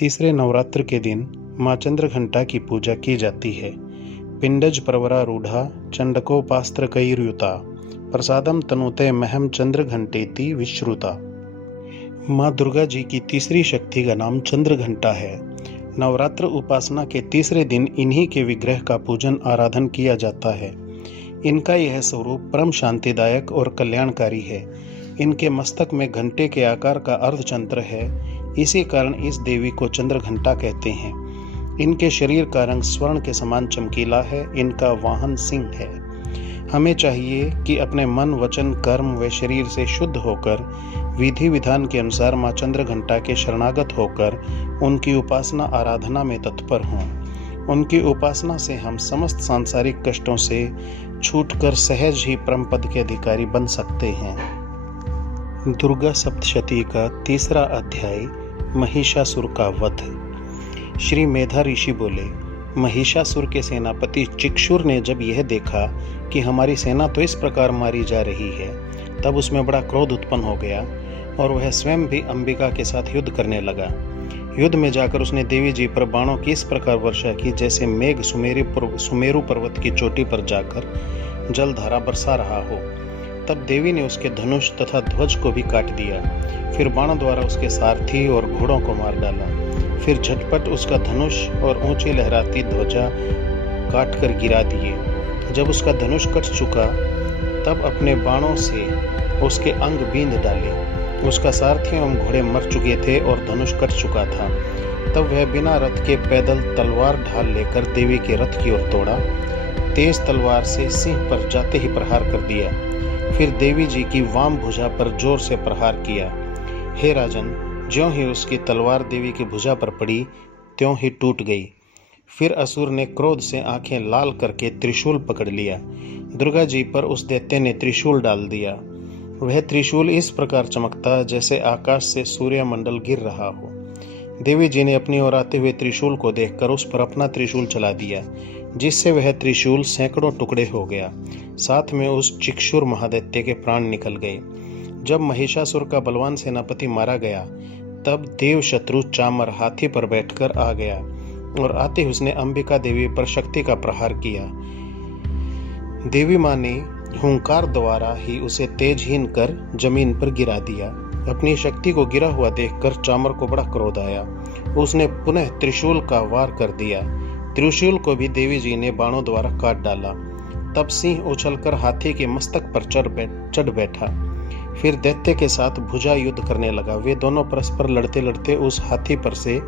तीसरे नवरात्र के दिन माँ चंद्रघंटा की पूजा की जाती है। पिंडज प्रवरारूढ़ा चंडकोपास्त्रकैर्युता प्रसादम तनुते महम चंद्रघंटेति विश्रुता। माँ दुर्गा जी की तीसरी शक्ति का नाम चंद्रघंटा है। नवरात्र उपासना के तीसरे दिन इन्हीं के विग्रह का पूजन आराधन किया जाता है। इनका यह स्वरूप परम शांतिदायक और कल्याणकारी है। इनके मस्तक में घंटे के आकार का अर्धचंद्र है, इसी कारण इस देवी को चंद्रघंटा कहते हैं। इनके शरीर का रंग स्वर्ण के समान चमकीला है। इनका वाहन सिंह है। हमें चाहिए कि अपने मन, वचन, कर्म व शरीर से शुद्ध होकर विधि विधान के अनुसार माँ चंद्रघंटा के शरणागत होकर उनकी उपासना आराधना में तत्पर हों। उनकी उपासना से हम समस्त सांसारिक कष्टों से छूटकर सहज ही परम पद के अधिकारी बन सकते हैं। दुर्गा सप्तशती का तीसरा अध्याय महिषासुर का वध। श्री मेधा ऋषि बोले, महिषासुर के सेनापति चिक्षुर ने जब यह देखा कि हमारी सेना तो इस प्रकार मारी जा रही है, तब उसमें बड़ा क्रोध उत्पन्न हो गया और वह स्वयं भी अंबिका के साथ युद्ध करने लगा। युद्ध में जाकर उसने देवी जी पर बाणों की इस प्रकार वर्षा की जैसे मेघ सुमेरु पर्वत की चोटी पर जाकर जलधारा बरसा रहा हो। तब देवी ने उसके धनुष तथा ध्वज को भी काट दिया। फिर बाणों द्वारा उसके सारथी और घोड़ों को मार डाला। फिर झटपट उसका धनुष और ऊंची लहराती ध्वजा काट कर गिरा दिए। जब उसका धनुष कट चुका तब अपने बाणों से उसके अंग बींध डाले। उसका सारथी एवं घोड़े मर चुके थे और धनुष कट चुका था। तब वह बिना रथ के पैदल तलवार ढाल लेकर देवी के रथ की ओर दौड़ा। तेज तलवार से सिंह पर जाते ही प्रहार कर दिया। फिर देवी जी की वाम भुजा पर जोर से प्रहार किया। हे राजन, ज्यों ही उसकी तलवार देवी की भुजा पर पड़ी त्यों ही टूट गई। फिर असुर ने क्रोध से आंखें लाल करके त्रिशूल पकड़ लिया। दुर्गा जी पर उस दैत्य ने त्रिशूल डाल दिया। वह त्रिशूल इस प्रकार चमकता जैसे आकाश से सूर्यमंडल गिर रहा हो। देवी जी ने अपनी ओर आते हुए त्रिशूल को देखकर उस पर अपना त्रिशूल चला दिया, जिससे वह त्रिशूल सैकड़ों टुकड़े हो गया। साथ में उस चिक्षुर महादैत्य के प्राण निकल गए। जब महिषासुर का बलवान सेनापति मारा गया तब देव शत्रु चामर हाथी पर बैठकर आ गया और आते ही उसने अंबिका देवी पर शक्ति का प्रहार किया। देवी माँ ने हुंकार द्वारा ही उसे तेजहीन कर जमीन पर गिरा दिया। अपनी शक्ति को गिरा हुआ देखकर चामर को बड़ा क्रोध आया। उसने पुनः त्रिशूल का वार कर दिया। त्रिशूल को भी देवी जी ने बाणों द्वारा काट डाला। तब सिंह उछलकर हाथी के मस्तक पर चढ़ बैठा। फिर दैत्य के साथ भुजा युद्ध करने लगा। वे दोनों परस्पर लड़ते लड़ते उस हाथी पर से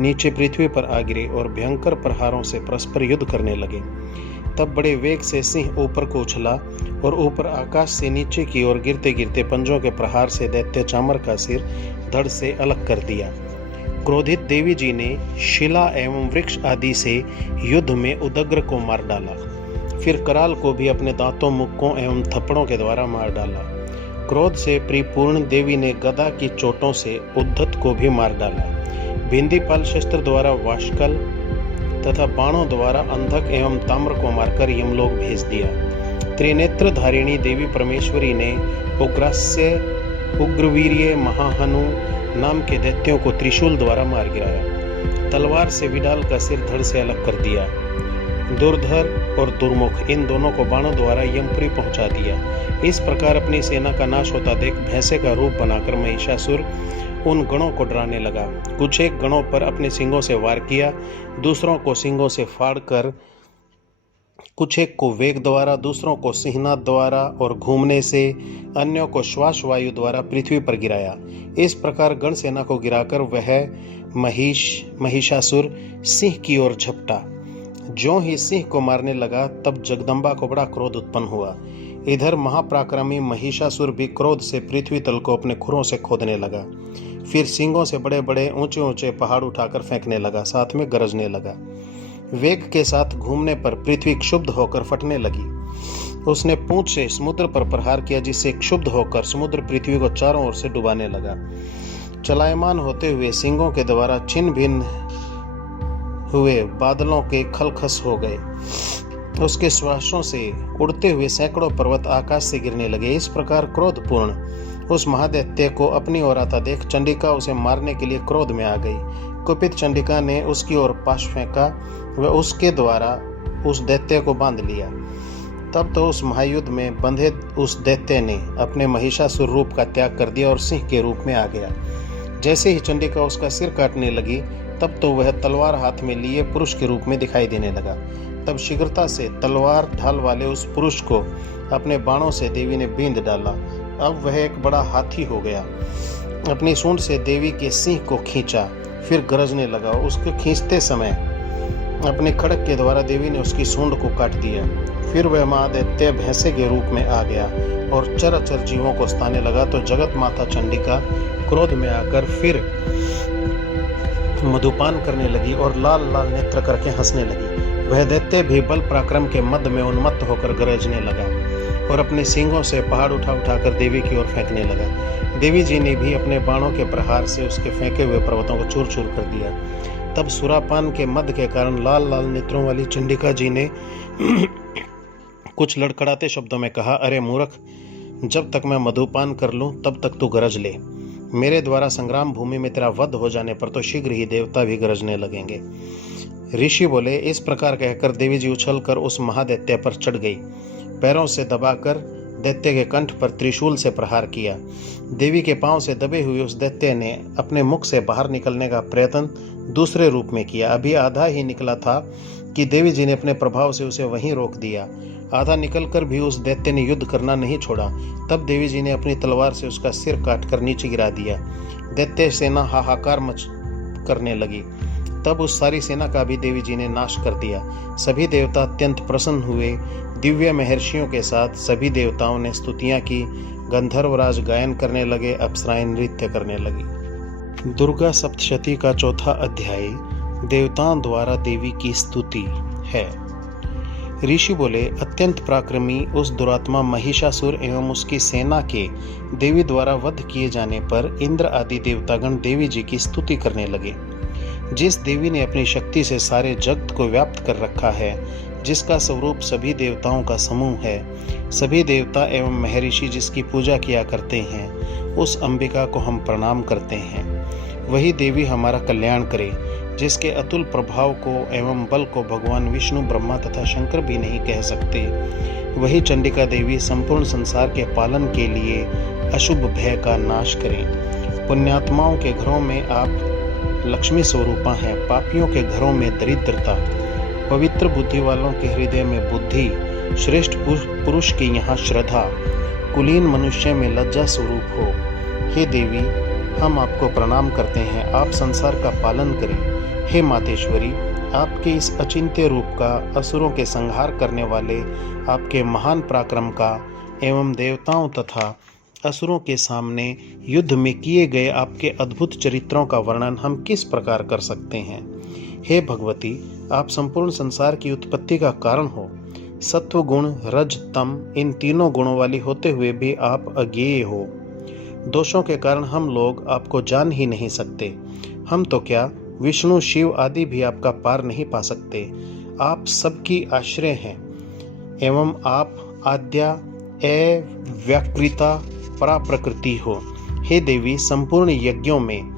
नीचे पृथ्वी पर आ गिरे और भयंकर प्रहारों से परस्पर युद्ध करने लगे। तब बड़े वेग से सिंह ऊपर को उछला और ऊपर आकाश से नीचे की ओर गिरते गिरते पंजों के प्रहार से दैत्य चामर का सिर धड़ से अलग कर दिया। क्रोधित देवी जी ने शिला एवं वृक्ष आदि से युद्ध में उदग्र को मार डाला। फिर कराल को भी अपने दांतों, मुक्कों एवं थप्पड़ों के द्वारा मार डाला। क्रोध से परिपूर्ण देवी ने गदा की चोटों से उद्धत को भी मार डाला। भिंदीपाल शस्त्र द्वारा वाशकल तथा बाणों द्वारा अंधक एवं ताम्र को मारकर यमलोक भेज दिया। त्रिनेत्र धारिणी देवी परमेश्वरी ने उग्रास्य, उग्रवीर्य, महाहनु नाम के दैत्यों को त्रिशूल द्वारा मार गिराया। तलवार से विडाल का सिर धड़ से अलग कर दिया। दुर्धर और दुर्मुख इन दोनों को बाणों द्वारा यमपुरी पहुंचा दिया। इस प्रकार अपनी सेना का नाश होता देख भैंसे का रूप बनाकर महिषासुर उन गणों को डराने लगा। कुछ एक गणों पर अपने सिंगों से वार किया, दूसरों को सिंगों से फाड़कर, कुछ एक को वेग द्वारा, दूसरों को सिंहनाद द्वारा और घूमने से, अन्यों को श्वास वायु द्वारा पृथ्वी पर गिराया। इस प्रकार गण सेना को गिराकर वह महिषासुर सिंह की ओर झपटा। ज्यों ही सिंह को मारने लगा तब जगदम्बा को बड़ा क्रोध उत्पन्न हुआ। इधर महापराक्रमी महिषासुर भी क्रोध से पृथ्वी तल को अपने खुरों से खोदने लगा। फिर सिंगों से बड़े बड़े ऊंचे ऊंचे पहाड़ उठाकर फेंकने लगा, साथ में गरजने लगा। वेग के साथ घूमने पर पृथ्वी क्षुब्ध होकर फटने लगी। उसने पूंछ से समुद्र पर प्रहार किया, जिससे क्षुब्ध होकर समुद्र पृथ्वी को चारों ओर से डुबाने लगा। चलायमान होते हुए सिंगों के द्वारा छिन्न भिन्न हुए बादलों के खलखस हो गए। उसके श्वासों से उड़ते हुए सैकड़ों पर्वत आकाश से गिरने लगे। इस प्रकार क्रोधपूर्ण उस महादैत्य को अपनी ओर आता देख चंडिका उसे मारने के लिए क्रोध में आ गई। कुपित चंडिका ने उसकी ओर पाश फेंका व उसके द्वारा उस दैत्य को बांध लिया। तब तो उस महायुद्ध में बंधे उस दैत्य ने अपने महिषासुर रूप का त्याग कर दिया और सिंह के रूप में आ गया। जैसे ही चंडिका उसका सिर काटने लगी, तब तो वह तलवार हाथ में लिए पुरुष के रूप में दिखाई देने लगा। तब शीघ्रता से तलवार ढाल वाले उस पुरुष को अपने बाणों से देवी ने बींध डाला। अब वह एक बड़ा हाथी हो गया। अपनी सूंड से देवी के सिंह को खींचा, फिर गरजने लगा। उसको खींचते समय अपने खड़ग के द्वारा देवी ने उसकी सूंड को काट दिया। फिर वह महादैत्य भैंसे के रूप में आ गया और चराचर जीवों को सताने लगा। तो जगत माता चंडिका क्रोध में आकर फिर मधुपान करने लगी और लाल लाल नेत्र करके हंसने लगी। वह दैत्य भी बल पराक्रम के मद में उन्मत्त होकर गरजने लगा और अपने सींगों से पहाड़ उठाकर देवी की ओर फेंकने लगा। देवी जी ने भी अपने बाणों के प्रहार से उसके फेंके हुए पर्वतों को चूर चूर कर दिया। तब सुरापान के मद के कारण लाल लाल नेत्रों वाली चंडिका जी ने कुछ लड़खड़ाते शब्दों में कहा, अरे मूर्ख, जब तक मैं मधुपान कर लूं तब तक तू गरज ले। मेरे द्वारा संग्राम भूमि में तेरा वध हो जाने पर तो शीघ्र ही देवता भी गरजने लगेंगे। ऋषि बोले, इस प्रकार कहकर देवी जी उछलकर उस महादैत्य पर चढ़ गई। पैरों से दबाकर दैत्य के कंठ पर त्रिशूल से प्रहार किया। देवी के पांव से दबे हुए उस दैत्य ने अपने मुख से बाहर निकलने का प्रयत्न दूसरे रूप में किया। अभी आधा ही निकला था कि देवी जी ने अपने प्रभाव से उसे वहीं रोक दिया। आधा निकलकर भी उस दैत्य ने युद्ध करना नहीं छोड़ा। तब देवी जी ने अपनी तलवार से उसका सिर काटकर नीचे गिरा दिया। दैत्य सेना हाहाकार मच करने लगी। तब उस सारी सेना का भी देवी जी ने नाश कर दिया। सभी देवता अत्यंत प्रसन्न हुए। दिव्य महर्षियों के साथ सभी देवताओं ने स्तुतियां की। गंधर्वराज गायन करने लगे, अप्सराएं नृत्य करने लगी। दुर्गा सप्तशती का चौथा अध्याय देवताओं द्वारा देवी की स्तुति है। ऋषि बोले, अत्यंत पराक्रमी उस दुरात्मा महिषासुर एवं उसकी सेना के देवी द्वारा वध किए जाने पर इंद्र आदि देवतागण देवी जी की स्तुति करने लगे। जिस देवी ने अपनी शक्ति से सारे जगत को व्याप्त कर रखा है, जिसका स्वरूप सभी देवताओं का समूह है, सभी देवता एवं महर्षि जिसकी पूजा किया करते हैं, उस अंबिका को हम प्रणाम करते हैं। वही देवी हमारा कल्याण करे, जिसके अतुल प्रभाव को एवं बल को भगवान विष्णु, ब्रह्मा तथा शंकर भी नहीं कह सकते। वही चंडिका देवी संपूर्ण संसार के पालन के लिए अशुभ भय का नाश करें। पुण्यात्माओं के घरों में आप लक्ष्मी स्वरूपा हैं, पापियों के घरों में दरिद्रता, पवित्र बुद्धि वालों के हृदय में बुद्धि, श्रेष्ठ पुरुष की यहाँ श्रद्धा, कुलीन मनुष्य में लज्जा स्वरूप हो। हे देवी, हम आपको प्रणाम करते हैं। आप संसार का पालन करें। हे मातेश्वरी, आपके इस अचिंत्य रूप का, असुरों के संहार करने वाले आपके महान पराक्रम का एवं देवताओं तथा असुरों के सामने युद्ध में किए गए आपके अद्भुत चरित्रों का वर्णन हम किस प्रकार कर सकते हैं। हे भगवती, आप संपूर्ण संसार की उत्पत्ति का कारण हो। सत्व गुण, रज, तम, इन तीनों गुणों वाली होते हुए भी आप अज्ञेय हो। दोषों के कारण हम लोग आपको जान ही नहीं सकते। हम तो क्या, विष्णु, शिव आदि भी आपका पार नहीं पा सकते। आप सबकी आश्रय हैं एवं आप आद्या अव्याकृता परा प्रकृति हो। हे देवी, संपूर्ण यज्ञों में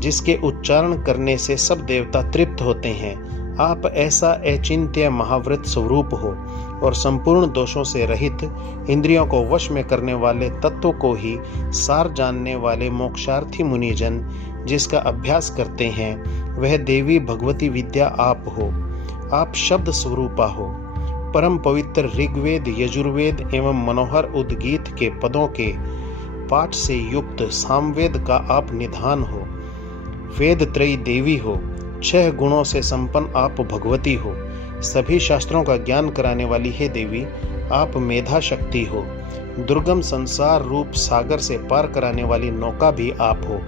जिसके उच्चारण करने से सब देवता तृप्त होते हैं, आप ऐसा अचिंत्य महाव्रत स्वरूप हो और संपूर्ण दोषों से रहित, इंद्रियों को वश में करने वाले, तत्व को ही सार जानने वाले मोक्षार्थी मुनिजन जिसका अभ्यास करते हैं, वह देवी भगवती विद्या आप हो। आप शब्द स्वरूपा हो। परम पवित्र ऋग्वेद, यजुर्वेद एवं मनोहर उद्गीत के पदों के पाठ से युक्त सामवेद का आप निधान हो। वेद त्रयी देवी हो। 6 गुणों से संपन्न आप भगवती हो। सभी शास्त्रों का ज्ञान कराने वाली हे देवी, आप मेधा शक्ति हो। दुर्गम संसार रूप सागर से पार कराने वाली नौका भी आप हो।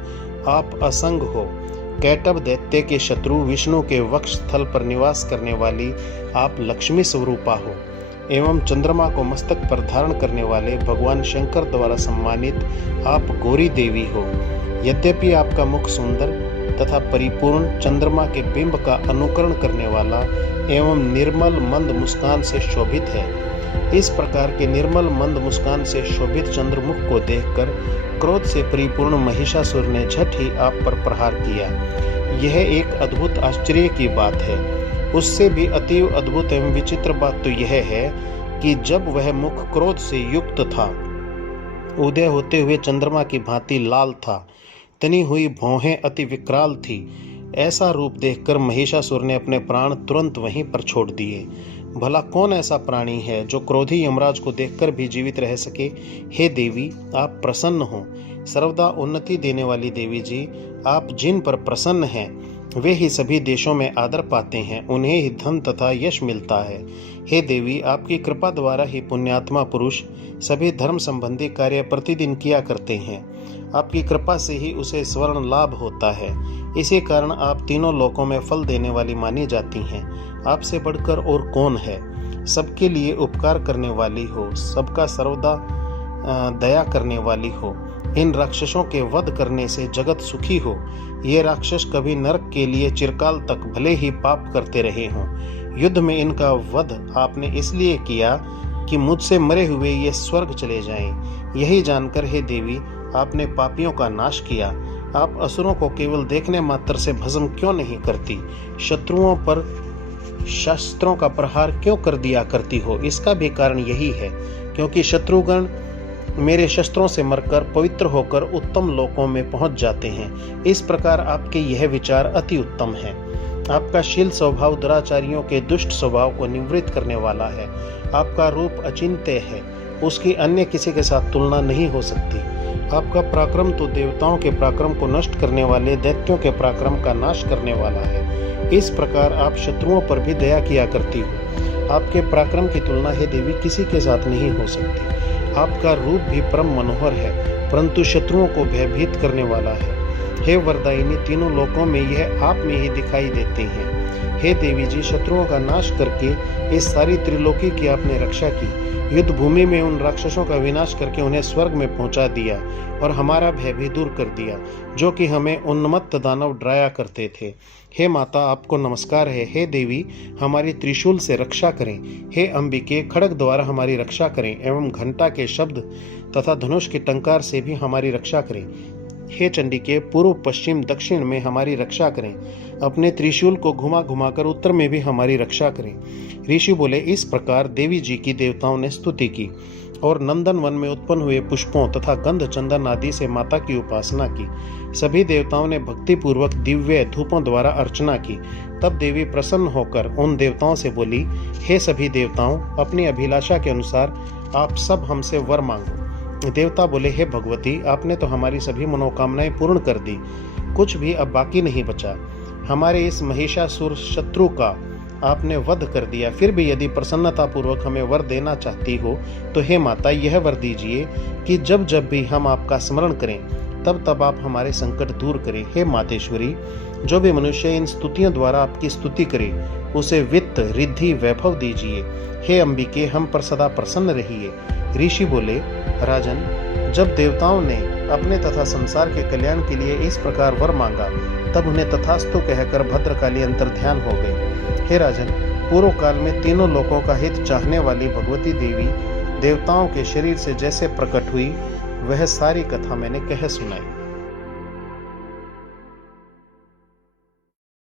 आप असंग हो। कैटभ दैत्य के शत्रु विष्णु के वक्ष स्थल पर निवास करने वाली आप लक्ष्मी स्वरूपा हो एवं चंद्रमा को मस्तक पर धारण करने वाले भगवान शंकर द्वारा सम्मानित आप गौरी देवी हो। यद्यपि आपका मुख सुंदर तथा परिपूर्ण चंद्रमा के बिंब का अनुकरण करने वाला एवं निर्मल मंद मुस्कान से शोभित है। इस प्रकार के निर्मल मंद मुस्कान से शोभित चंद्रमुख को देखकर क्रोध से परिपूर्ण महिषासुर ने झट ही आप पर प्रहार किया। यह एक अद्भुत आश्चर्य की बात है। उससे भी अतीव अद्भुत एवं विचित्र बात तो यह है कि जब वह मुख क्रोध से युक्त था, उदय होते हुए चंद्रमा की भांति लाल था, तनी हुई भौहें अति विकराल थी। ऐसा रूप देखकर महिषासुर ने अपने प्राण तुरंत वहीं पर छोड़ दिए। भला कौन ऐसा प्राणी है जो क्रोधी यमराज को देखकर भी जीवित रह सके। हे देवी, आप प्रसन्न हो। सर्वदा उन्नति देने वाली देवी जी, आप जिन पर प्रसन्न हैं वे ही सभी देशों में आदर पाते हैं, उन्हें ही धन तथा यश मिलता है। हे देवी, आपकी कृपा द्वारा ही पुण्यात्मा पुरुष सभी धर्म संबंधी कार्य प्रतिदिन किया करते हैं। आपकी कृपा से ही उसे स्वर्ण लाभ होता है। इसी कारण आप तीनों लोकों में फल देने वाली मानी जाती हैं। आपसे बढ़कर और कौन है। सबके लिए उपकार करने वाली हो, सबका सर्वदा दया करने वाली हो। इन राक्षसों के वध करने से जगत सुखी हो। ये राक्षस कभी नरक के लिए चिरकाल तक भले ही पाप करते रहे हों। युद्ध में इनका वध आपने इसलिए किया कि मुझसे मरे हुए ये स्वर्ग चले जाएं। यही जानकर हे देवी, आपने पापियों का नाश किया। आप असुरों को केवल देखने मात्र से भस्म क्यों नहीं करती? शत्रुओं पर शस्त्रों का प्रहार क्यों कर दिया करती हो? इसका भी कारण यही है क्योंकि शत्रुगण मेरे शस्त्रों से मरकर पवित्र होकर उत्तम लोकों में पहुंच जाते हैं। इस प्रकार आपके यह विचार अति उत्तम है। आपका शील स्वभाव दुराचारियों के दुष्ट स्वभाव को निवृत्त करने वाला है। आपका रूप अचिंत्य है, उसकी अन्य किसी के साथ तुलना नहीं हो सकती। आपका पराक्रम तो देवताओं के पराक्रम को नष्ट करने वाले दैत्यों के पराक्रम का नाश करने वाला है। इस प्रकार आप शत्रुओं पर भी दया किया करती हो। आपके पराक्रम की तुलना हे देवी किसी के साथ नहीं हो सकती। आपका रूप भी परम मनोहर है, परंतु शत्रुओं को भयभीत करने वाला है। हे वरदायिनी, तीनों लोकों में यह आप में ही दिखाई देते हैं। हे देवी जी, शत्रुओं का नाश करके इस सारी त्रिलोकी की आपने रक्षा की। युद्ध भूमि में उन राक्षसों का विनाश करके उन्हें स्वर्ग में पहुंचा दिया और हमारा भय भी दूर कर दिया, जो कि हमें उन्मत्त दानव डराया करते थे। हे माता, आपको नमस्कार है। हे देवी, हमारी त्रिशूल से रक्षा करें। हे अंबिके, खड्ग द्वारा हमारी रक्षा करें एवं घंटा के शब्द तथा धनुष के टंकार से भी हमारी रक्षा करें। हे चंडिके, पूर्व पश्चिम दक्षिण में हमारी रक्षा करें। अपने त्रिशूल को घुमा घुमाकर उत्तर में भी हमारी रक्षा करें। ऋषि बोले। इस प्रकार देवी जी की देवताओं ने स्तुति की और नंदन वन में उत्पन्न हुए पुष्पों तथा गंध चंदन आदि से माता की उपासना की। सभी देवताओं ने भक्ति पूर्वक दिव्य धूपों द्वारा अर्चना की। तब देवी प्रसन्न होकर उन देवताओं से बोली, हे सभी देवताओं, अपनी अभिलाषा के अनुसार आप सब हमसे वर मांगो। देवता बोले, हे भगवती, आपने तो हमारी सभी मनोकामनाएं पूर्ण कर दी, कुछ भी अब बाकी नहीं बचा। हमारे इस महिषासुर शत्रु का आपने वध कर दिया। फिर भी यदि प्रसन्नता पूर्वक हमें वर देना चाहती हो तो हे माता, यह वर दीजिए कि जब जब भी हम आपका स्मरण करें तब तब आप हमारे संकट दूर करें। हे मातेश्वरी, जो भी मनुष्य इन स्तुतियों द्वारा आपकी स्तुति करे उसे वित्त रिद्धि वैभव दीजिए। हे अंबिके, हम पर सदा प्रसन्न रहिए। ऋषि बोले, राजन, जब देवताओं ने अपने तथा संसार के कल्याण के लिए इस प्रकार वर मांगा तब उन्हें तथास्तु कहकर भद्रकाली अंतर्ध्यान हो गए। हे राजन, पूर्व काल में तीनों लोकों का हित चाहने वाली भगवती देवी देवताओं के शरीर से जैसे प्रकट हुई वह सारी कथा मैंने कह सुनाई।